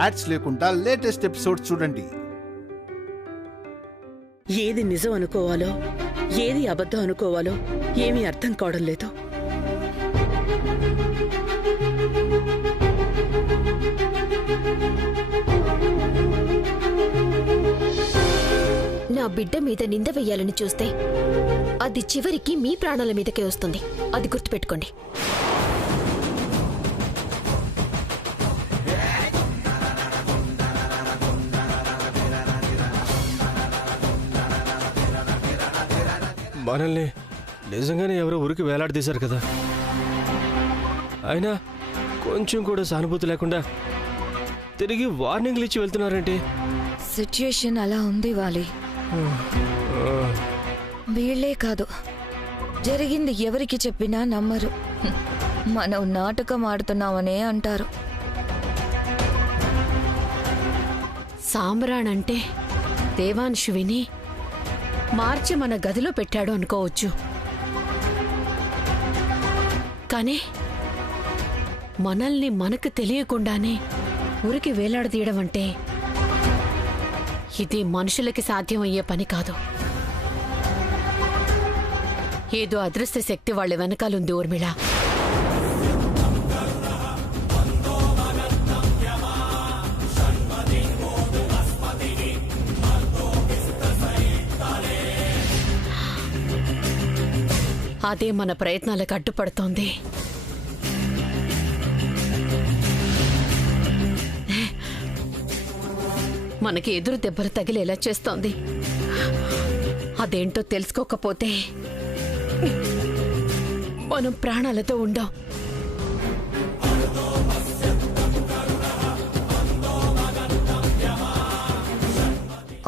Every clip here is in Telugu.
యాడ్స్ లేకుండా లేటెస్ట్ ఎపిసోడ్స్ చూడండి. ఏది నిజం అనుకోవాలో ఏది అబద్ధం అనుకోవాలో ఏమీ అర్థం కావడం లేదు. నా బిడ్డ మీద నింద వెయ్యాలని చూస్తే అది చివరికి మీ ప్రాణాల మీదకే వస్తుంది. అది గుర్తుపెట్టుకోండి. మనల్ని నిజంగానే ఎవరో ఊరికి వేలాడదీశారు కదా, అయినా కొంచెం కూడా సానుభూతి లేకుండా తిరిగి వార్నింగ్లు ఇచ్చి వెళ్తున్నారంటే సిచ్యుయేషన్ అలా ఉంది వాలి. వీళ్లే కాదు, జరిగింది ఎవరికి చెప్పినా నమ్మరు. మనం నాటకం ఆడుతున్నామనే అంటారు. సామ్రాణ్ అంటే దేవాంశువిని మార్చి మన గదిలో పెట్టాడు అనుకోవచ్చు, కానీ మనల్ని మనకు తెలియకుండానే ఊరికి వేలాడదీయడం అంటే ఇది మనుషులకి సాధ్యమయ్యే పని కాదు. ఏదో అదృష్ట శక్తి వాళ్ళ వెనకాలుంది ఊర్మిళ. అదే మన ప్రయత్నాలకు అడ్డుపడుతోంది. మనకి ఎదురు దెబ్బలు తగిలేలా చేస్తోంది. అదేంటో తెలుసుకోకపోతే మనం ప్రాణాలతో ఉండం.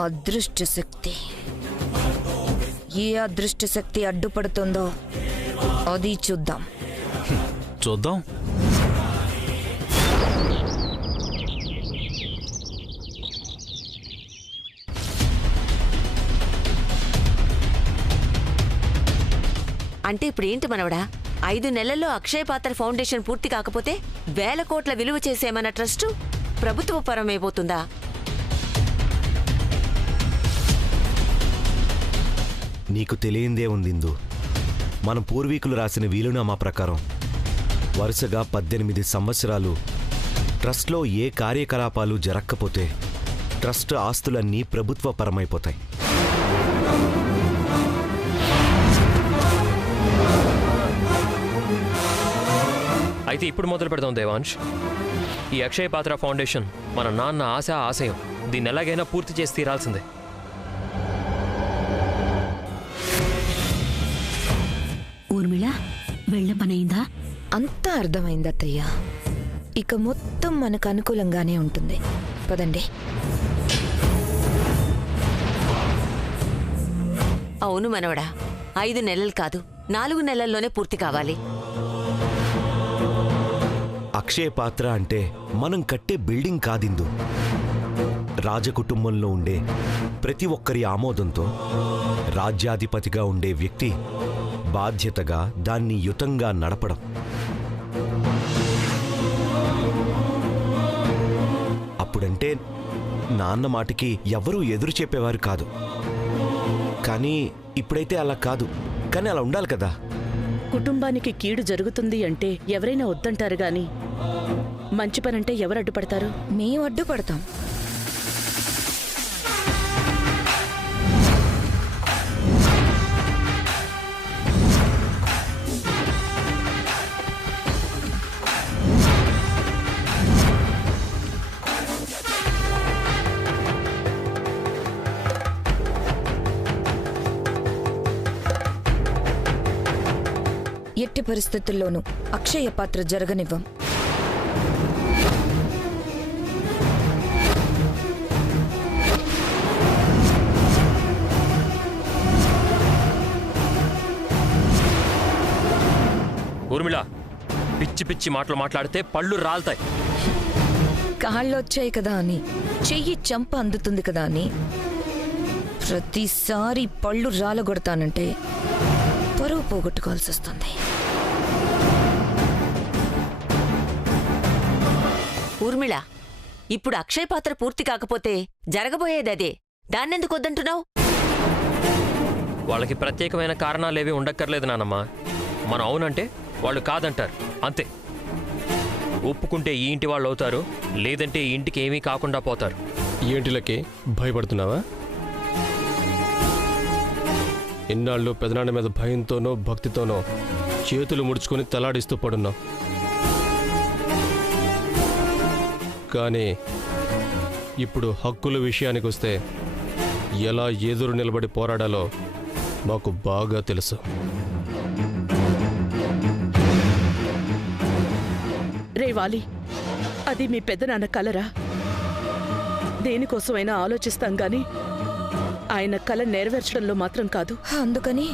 అదృష్ట శక్తి, ఏ అదృష్ట శక్తి అడ్డుపడుతుందో అది చూద్దాం. చూద్దాం. అంటే ఇప్పుడు ఏంటి మనవడా, 5 నెలల్లో అక్షయ పాత్ర ఫౌండేషన్ పూర్తి కాకపోతే 1000 కోట్ల విలువ చేసే మన ట్రస్టు ప్రభుత్వ పరమైపోతుందా? నీకు తెలియందే ఉందిందు. మన పూర్వీకులు రాసిన వీలునామా ప్రకారం వరుసగా 18 సంవత్సరాలు ట్రస్ట్లో ఏ కార్యకలాపాలు జరగకపోతే ట్రస్ట్ ఆస్తులన్నీ ప్రభుత్వ పరమైపోతాయి. అయితే ఇప్పుడు మొదలు పెడదాం దేవాంశ్. ఈ అక్షయ పాత్ర ఫౌండేషన్ మన నాన్న ఆశ ఆశయం. దీన్ని ఎలాగైనా పూర్తి చేసి తీరాల్సిందే. ఊర్మిళ, వెళ్ళ పనైందా? అంతా అర్థమైందత్తయ్య. ఇక మొత్తం మనకు అనుకూలంగానే ఉంటుంది. పదండి. అవును మనవడా, 5 నెలలు కాదు 4 నెలల్లోనే పూర్తి కావాలి. అక్షయ పాత్ర అంటే మనం కట్టే బిల్డింగ్ కాదిందు. రాజకుటుంబంలో ఉండే ప్రతి ఒక్కరి ఆమోదంతో రాజ్యాధిపతిగా ఉండే వ్యక్తి బాధ్యతగా దాన్ని యుతంగా నడపడం. అప్పుడంటే నాన్న మాటకి ఎవరూ ఎదురు చెప్పేవారు కాదు. కానీ ఇప్పుడైతే అలా కాదు. కానీ అలా ఉండాలి కదా. కుటుంబానికి కీడు జరుగుతుంది అంటే ఎవరైనా వద్దంటారు గాని మంచి పనంటే ఎవరు అడ్డుపడతారు? మేము అడ్డుపడతాం. ఎట్టి పరిస్థితుల్లోనూ అక్షయ పాత్ర జరగనివ్వం. ఊర్మిళ, పిచ్చి పిచ్చి మాటలు మాట్లాడితే పళ్ళు రాలుతాయి. కాళ్ళొచ్చాయి కదా అని, చెయ్యి చంప అందుతుంది కదా అని ప్రతిసారి పళ్ళు రాలగొడతానంటే పరువు పోగొట్టుకోవాల్సి వస్తుంది. ఊర్మిళ, ఇప్పుడు అక్షయ పాత్ర పూర్తి కాకపోతే జరగబోయేదదే. దాన్నెందుకు వద్దంటున్నావు? వాళ్ళకి ప్రత్యేకమైన కారణాలేవి ఉండక్కర్లేదు నానమ్మ. మనం అవునంటే వాళ్ళు కాదంటారు, అంతే. ఒప్పుకుంటే ఈ ఇంటి వాళ్ళు అవుతారు, లేదంటే ఈ ఇంటికి ఏమీ కాకుండా పోతారు. ఈ ఇంటిలకి భయపడుతున్నావా? ఇన్నాళ్ళు పెదనాన్న మీద భయంతోనో భక్తితోనో చేతులు ముడుచుకొని తలాడిస్తూ పడున్నావు. కానీ ఇప్పుడు హక్కుల విషయానికి వస్తే ఎలా ఎదురు నిలబడి పోరాడాలో మాకు బాగా తెలుసు. రే వాలి, అది మీ పెద్దనాన్న కలరా? దేనికోసమైనా ఆలోచిస్తాం గాని ఆయన కల నెరవేర్చడంలో మాత్రం కాదు. అందుకని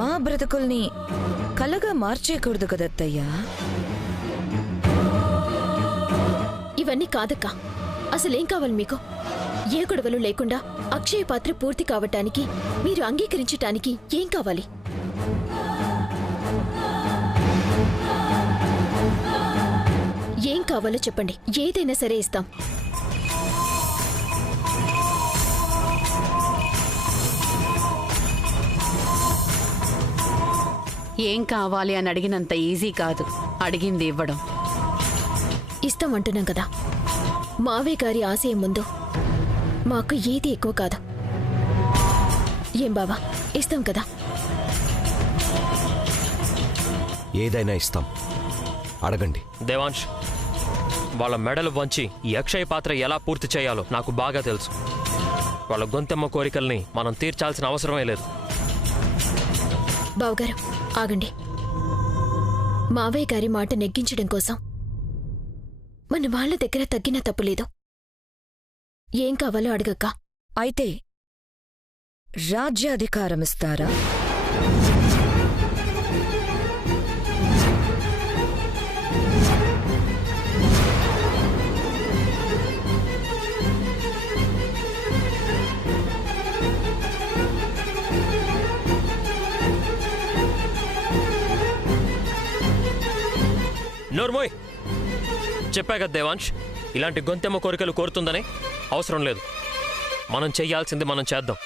మా బ్రతుకుల్ని కలగా మార్చేయకూడదు కదత్తయ్యా. ఇవన్నీ కాదక్కా. అసలేం కావాలి మీకు? ఏ గొడవలు లేకుండా అక్షయ పాత్ర పూర్తి కావటానికి, మీరు అంగీకరించటానికి ఏం కావాలి? ఏం కావాలో చెప్పండి, ఏదైనా సరే ఇస్తాం. ఏం కావాలి అని అడిగినంత ఈజీ కాదు అడిగింది ఇవ్వడం. ఇస్తామంటున్నాం కదా. మావయ్య గారి ఆశయం ముందు మాకు ఏది ఎక్కువ కాదు. ఏం బావా, ఇస్తాం కదా? ఏదైనా ఇస్తాం, అడగండి. దేవాంశ్, వాళ్ళ మెడలు వంచి ఈ అక్షయ పాత్ర ఎలా పూర్తి చేయాలో నాకు బాగా తెలుసు. వాళ్ళ గొంతెమ్మ కోరికల్ని మనం తీర్చాల్సిన అవసరమే లేదు. బావగారు ఆగండి. మావయ్య గారి మాట నెగ్గించడం కోసం మన వాళ్ళ దగ్గర తగ్గినా తప్పులేదు. ఏం కావాలో అడగక్క. అయితే రాజ్యాధికారం ఇస్తారా? నోర్మోయ్, చెప్పా కదా దేవాంశ్, ఇలాంటి గొంతెమ్మ కోరికలు కోరుతుందని అవసరం లేదు. మనం చెయ్యాల్సింది మనం చేద్దాం.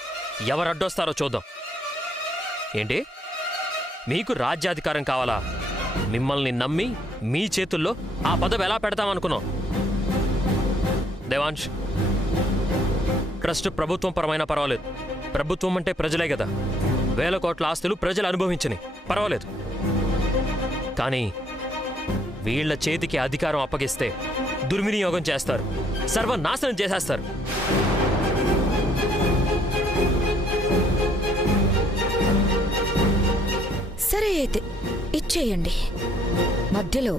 ఎవరు అడ్డొస్తారో చూద్దాం. ఏంటి, మీకు రాజ్యాధికారం కావాలా? మిమ్మల్ని నమ్మి మీ చేతుల్లో ఆ పదవి ఎలా పెడతామనుకున్నాం? దేవాంశ్, ట్రస్ట్ ప్రభుత్వం పరమైనా పర్వాలేదు. ప్రభుత్వం అంటే ప్రజలే కదా. 1000 కోట్ల ఆస్తులు ప్రజలు అనుభవించని పర్వాలేదు. కానీ వీళ్ల చేతికి అధికారం అప్పగిస్తే దుర్వినియోగం చేస్తారు, సర్వనాశనం చేసేస్తారు. సరే అయితే ఇచ్చేయండి. మధ్యలో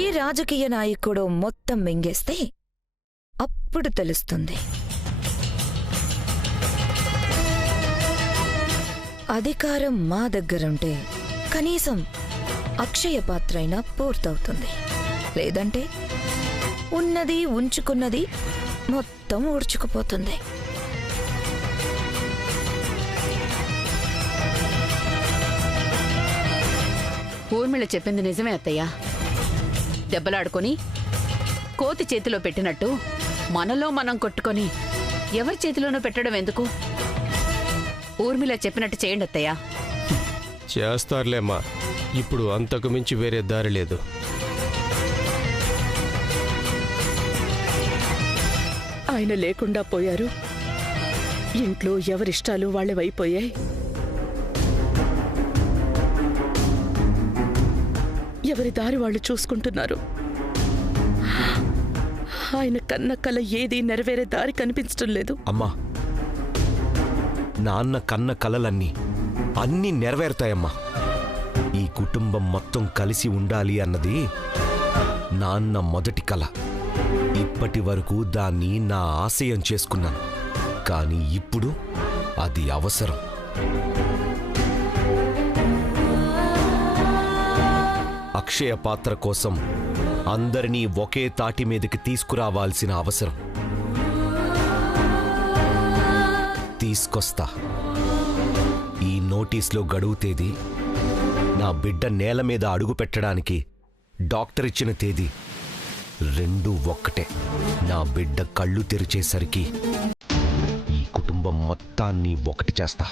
ఏ రాజకీయ నాయకుడో మొత్తం మింగేస్తే అప్పుడు తెలుస్తుంది. అధికారం మా దగ్గరుంటే కనీసం అక్షయ పాత్ర అయినా పూర్తవుతుంది. లేదంటే ఉన్నది ఉంచుకున్నది మొత్తం ఊడ్చుకుపోతుంది. ఊర్మిళ చెప్పింది నిజమే అత్తయ్య. దెబ్బలాడుకొని కోతి చేతిలో పెట్టినట్టు మనలో మనం కొట్టుకొని ఎవరి చేతిలోనూ పెట్టడం ఎందుకు? ఊర్మిళ చెప్పినట్టు చేయండి అత్తయ్య. చేస్తారులేమ్మా, ఇప్పుడు అంతకు మించి వేరే దారి లేదు. ఆయన లేకుండా పోయారు. ఇంట్లో ఎవరిష్టాలు వాళ్ళవైపోయాయి. ఎవరి దారి వాళ్ళు చూసుకుంటున్నారు. ఆయన కన్న కల ఏది నెరవేరే దారి కనిపించడం లేదు. అమ్మా, నాన్న కన్న కలలన్నీ అన్నీ నెరవేరుతాయమ్మా. ఈ కుటుంబం మొత్తం కలిసి ఉండాలి అన్నది నాన్న మొదటి కల. ఇప్పటి వరకు దాన్ని నా ఆశయం చేసుకున్నాను. కానీ ఇప్పుడు అది అవసరం. అక్షయ పాత్ర కోసం అందరినీ ఒకే తాటి మీదకి తీసుకురావాల్సిన అవసరం. తీసుకొస్తా. ఈ నోటీస్లో గడువు తేదీ, నా బిడ్డ నేల మీద అడుగు పెట్టడానికి డాక్టర్ ఇచ్చిన తేదీ రెండు ఒక్కటే. నా బిడ్డ కళ్ళు తెరిచేసరికి ఈ కుటుంబం మొత్తాన్ని ఒకటి చేస్తా.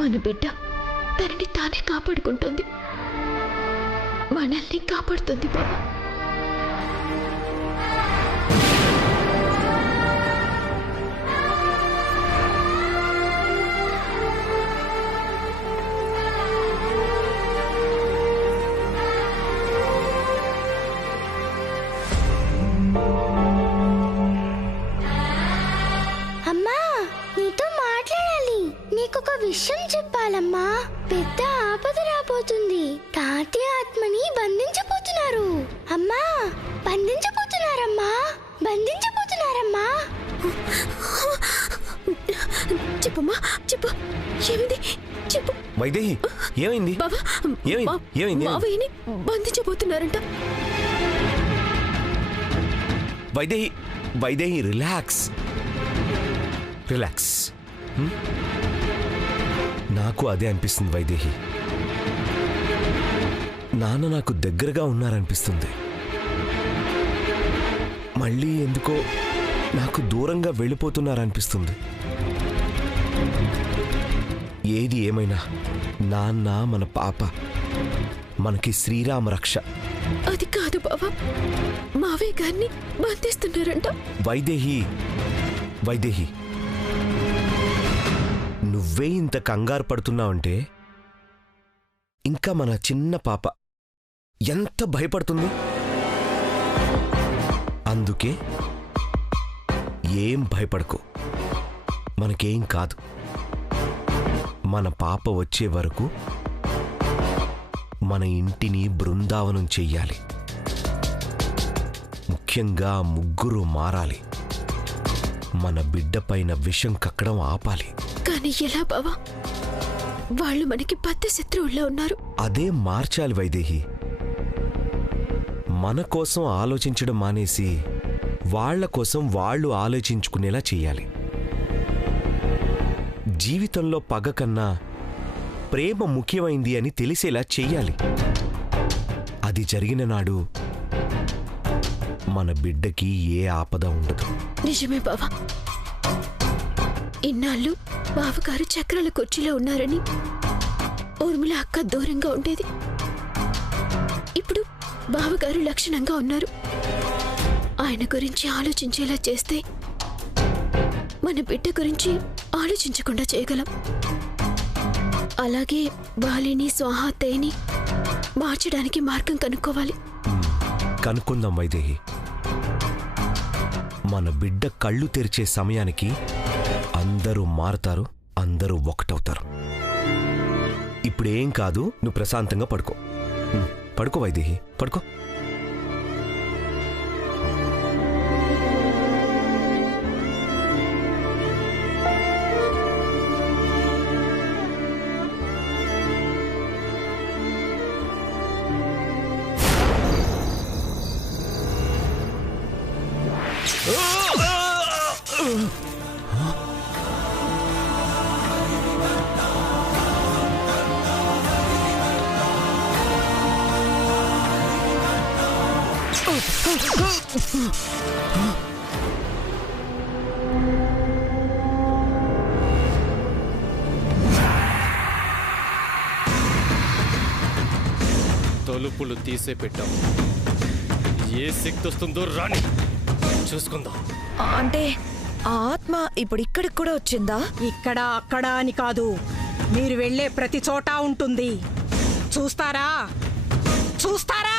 మన బిడ్డ తనని తానే కాపాడుకుంటుంది, మనల్ని కాపాడుతుంది బాబా. అమ్మా, నీతో మాట్లాడాలి. నీకొక విషయం చెప్పాలమ్మా. పెద్ద ఆపద రాబోతుంది. తాతయ్య ఆత్మని బంధించబోతున్నారు. అమ్మా, బంధించబోతున్నారమ్మా, బంధించబోతున్నారమ్మా. చెప్పమ్మా, చెప్పు. ఏమైంది చెప్పు. వైదేహి, ఏమైంది? బాబా, ఏమైంది? మావయ్యని బంధించబోతున్నారంట. Vaidehi, Vaidehi, relax relax. నాకు అదే అనిపిస్తుంది వైదేహి. నాన్న నాకు దగ్గరగా ఉన్నారనిపిస్తుంది. మళ్ళీ ఎందుకో నాకు దూరంగా వెళ్ళిపోతున్నారనిపిస్తుంది. ఏది ఏమైనా నాన్న మన పాప, మనకి శ్రీరామ రక్ష. అది కాదు బాబా, మావయ్య గారిని బంధిస్తున్నారంట. వైదేహి, వైదేహి, నువ్వే ఇంత కంగారు పడుతున్నావంటే ఇంకా మన చిన్న పాప ఎంత భయపడుతుంది. అందుకే ఏం భయపడకు, మనకేం కాదు. మన పాప వచ్చే వరకు మన ఇంటిని బృందావనం చెయ్యాలి. ముఖ్యంగా ముగ్గురు మారాలి. మన బిడ్డ పైన విషం కక్కడం ఆపాలి. కానీ ఎలా బావా? వాళ్ళు మనకి పెద్ద శత్రువుల్లో ఉన్నారు. అదే మార్చాలి వైదేహి. మన కోసం ఆలోచించడం మానేసి వాళ్ల కోసం వాళ్ళు ఆలోచించుకునేలా చెయ్యాలి. జీవితంలో పగ కన్నా ప్రేమ ముఖ్యమైంది అని తెలిసేలా చెయ్యాలి. అది జరిగిన నాడు మన బిడ్డకి ఏ ఆపద ఉండదు. నిజమే బావా. ఇన్నాళ్ళు బావగారు చక్రాల కుర్చీలో ఉన్నారని ఊర్మిళ అక్క దూరంగా ఉండేది. ఇప్పుడు బావగారు లక్షణంగా ఉన్నారు. ఆయన గురించి ఆలోచించేలా చేస్తే మన బిడ్డ గురించి ఆలోచించకుండా చేయగలం. అలాగే బాలిని, స్వాహాత్తయ్యని మార్చడానికి మార్గం కనుక్కోవాలి. కనుక్కుందాం వైదేహి. మన బిడ్డ కళ్ళు తెరిచే సమయానికి అందరూ మారతారు, అందరూ ఒకటవుతారు. ఇప్పుడేం కాదు, నువ్వు ప్రశాంతంగా పడుకో. పడుకో వైదేహి, పడుకో. తలుపులు తీసే పెట్టాం. ఏ శక్తి వస్తుందో రాని చూసుకుందాం. అంటే ఆత్మ ఇప్పుడు ఇక్కడికి కూడా వచ్చిందా? ఇక్కడ అక్కడ అని కాదు, మీరు వెళ్ళే ప్రతి చోట ఉంటుంది. చూస్తారా? చూస్తారా?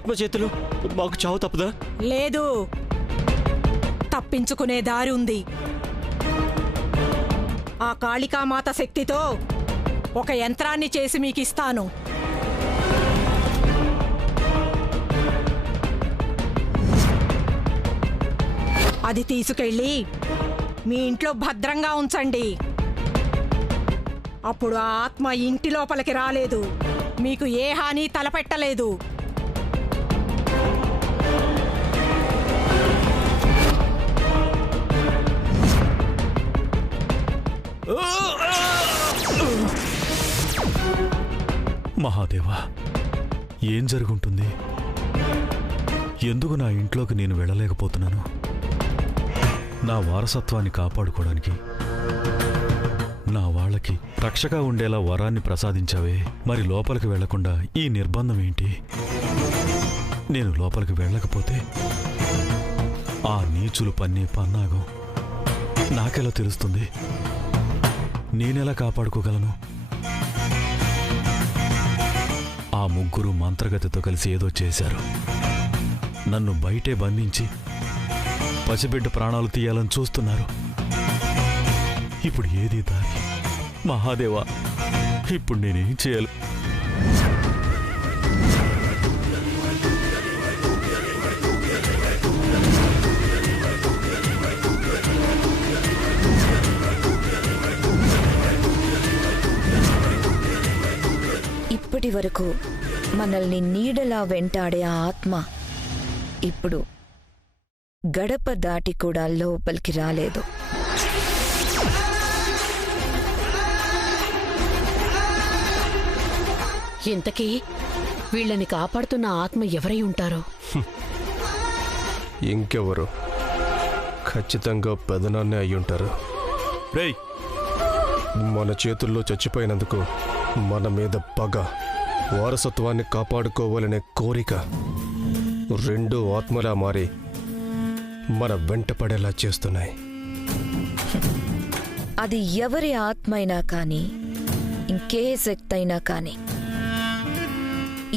ఆత్మ చేతులు మాకు చావు తప్పదా? లేదు, తప్పించుకునే దారి ఉంది. ఆ కాళికామాత శక్తితో ఒక యంత్రాన్ని చేసి మీకిస్తాను. అది తీసుకెళ్ళి మీ ఇంట్లో భద్రంగా ఉంచండి. అప్పుడు ఆ ఆత్మ ఇంటి లోపలికి రాలేదు, మీకు ఏ హాని తలపెట్టలేదు. మహాదేవా, ఏం జరుగుంటుంది? ఎందుకు నా ఇంట్లోకి నేను వెళ్ళలేకపోతున్నాను? నా వారసత్వాన్ని కాపాడుకోవడానికి నా వాళ్ళకి రక్షగా ఉండేలా వరాన్ని ప్రసాదించావే, మరి లోపలికి వెళ్లకుండా ఈ నిర్బంధం ఏంటి? నేను లోపలికి వెళ్ళకపోతే ఆ నీచులు పన్నే పన్నాగం నాకెలా తెలుస్తుంది? నేనెలా కాపాడుకోగలను? ఆ ముగ్గురు మంత్రగతితో కలిసి ఏదో చేశారు. నన్ను బయటే బంధించి పసిబిడ్డ ప్రాణాలు తీయాలని చూస్తున్నారు. ఇప్పుడు ఏది దారి? మహాదేవా, ఇప్పుడు నేనేం చేయాలి? ఇప్పటి వరకు మనల్ని నీడలా వెంటాడే ఆ ఆత్మ ఇప్పుడు గడప దాటి కూడా లోపలికి రాలేదు. ఇంతకీ వీళ్ళని కాపాడుతున్న ఆత్మ ఎవరై ఉంటారో? ఇంకెవరు? ఖచ్చితంగా పెదనాన్నే అయ్యుంటారు. రేయ్, మన చేతుల్లో చచ్చిపోయినందుకు మన మీద పగ, వారసత్వాన్ని కాపాడుకోవాలనే కోరిక రెండు ఆత్మలా మారి మన వెంట పడేలా చేస్తున్నాయి. అది ఎవరి ఆత్మ అయినా కానీ, ఇంకే శక్తి అయినా కానీ,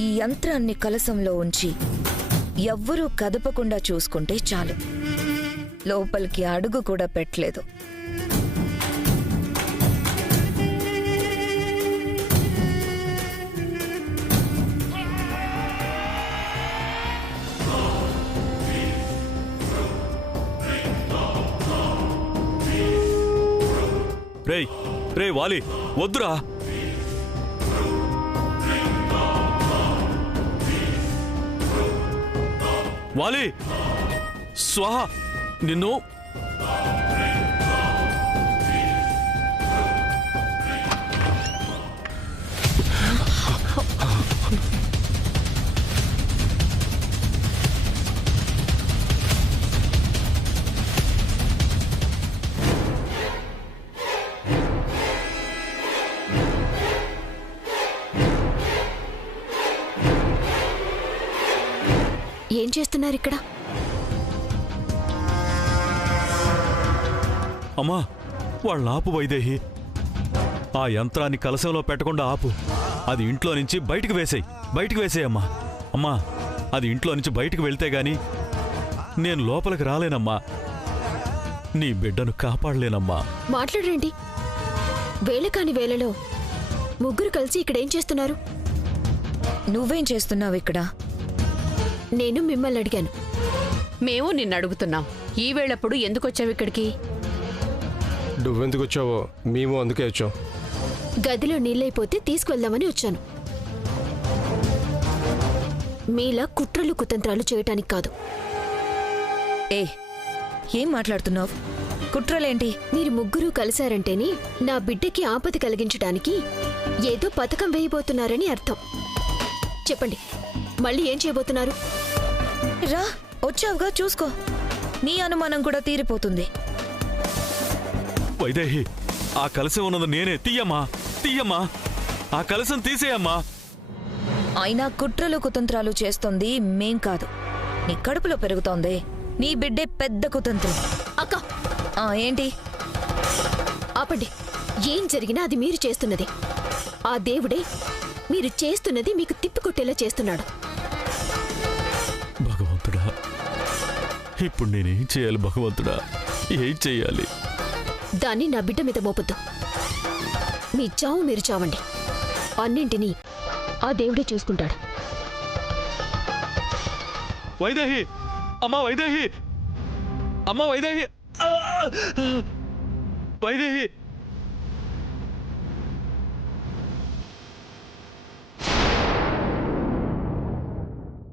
ఈ యంత్రాన్ని కలశంలో ఉంచి ఎవ్వరూ కదపకుండా చూసుకుంటే చాలు. లోపలికి అడుగు కూడా పెట్టలేదు. రేయ్ రే వాలి, వద్దురా. వాలి, స్వాహ, నిన్ను ఏం చేస్తున్నారు ఇక్కడ? అమ్మా, వాళ్ళ ఆపు వైదేహి. ఆ యంత్రాన్ని కలశంలో పెట్టకుండా ఆపు. అది ఇంట్లో నుంచి బయటికి వేసేయి, బయటికి వేసేయమ్మా. అమ్మా, అది ఇంట్లో నుంచి బయటికి వెళ్తే గాని నేను లోపలికి రాలేనమ్మా. నీ బిడ్డను కాపాడలేనమ్మా. మాట్లాడండి. వేళ కాని వేళలో ముగ్గురు కలిసి ఇక్కడేం చేస్తున్నారు? నువ్వేం చేస్తున్నావు ఇక్కడ? నేను మిమ్మల్ని అడిగాను. మేము నిన్ను అడుగుతున్నాం. ఈ వేళప్పుడు ఎందుకొచ్చావు ఇక్కడికి? నువ్వెందుకు వచ్చావో మేము అందుకే వచ్చాం. గదిలో నీళ్ళైపోతే తీసుకువెళ్దామని వచ్చాను. మీలా కుట్రలు కుతంత్రాలు చేయటానికి కాదు. ఏం మాట్లాడుతున్నావు? కుట్రలేంటి? మీరు ముగ్గురు కలిశారంటేని నా బిడ్డకి ఆపద కలిగించడానికి ఏదో పథకం వేయబోతున్నారని అర్థం. చెప్పండి, మళ్ళీ ఏం చేయబోతున్నారు? రా, వచ్చావుగా, చూసుకో. నీ అనుమానం కూడా తీరిపోతుంది. వైదేహి, ఆ కలశం ఉన్నది నేనే. తీయమ్మా, తీయమ్మా, ఆ కలశం తీసేయమ్మా. అయినా కుట్రలు కుతంత్రాలు చేస్తోంది మేం కాదు, నీ కడుపులో పెరుగుతోంది నీ బిడ్డే పెద్ద కుతంత్రం. అక్క, ఏంటి? ఆపండి. ఏం జరిగినా అది మీరు చేస్తున్నది. ఆ దేవుడే మీరు చేస్తున్నది మీకు తిప్పికొట్టేలా చేస్తున్నాడు. భగవంతుడా, ఇప్పుడు నేనేం చేయాలి భగవంతుడా? ఏం చెయ్యాలి? దాన్ని నా బిడ్డ మీద మోపొద్దు. మీ చావు మీరు చావండి. అన్నింటినీ ఆ దేవుడే చూసుకుంటాడు. వైదేహి! అమ్మా వైదేహి! అమ్మా వైదేహి! వైదేహి!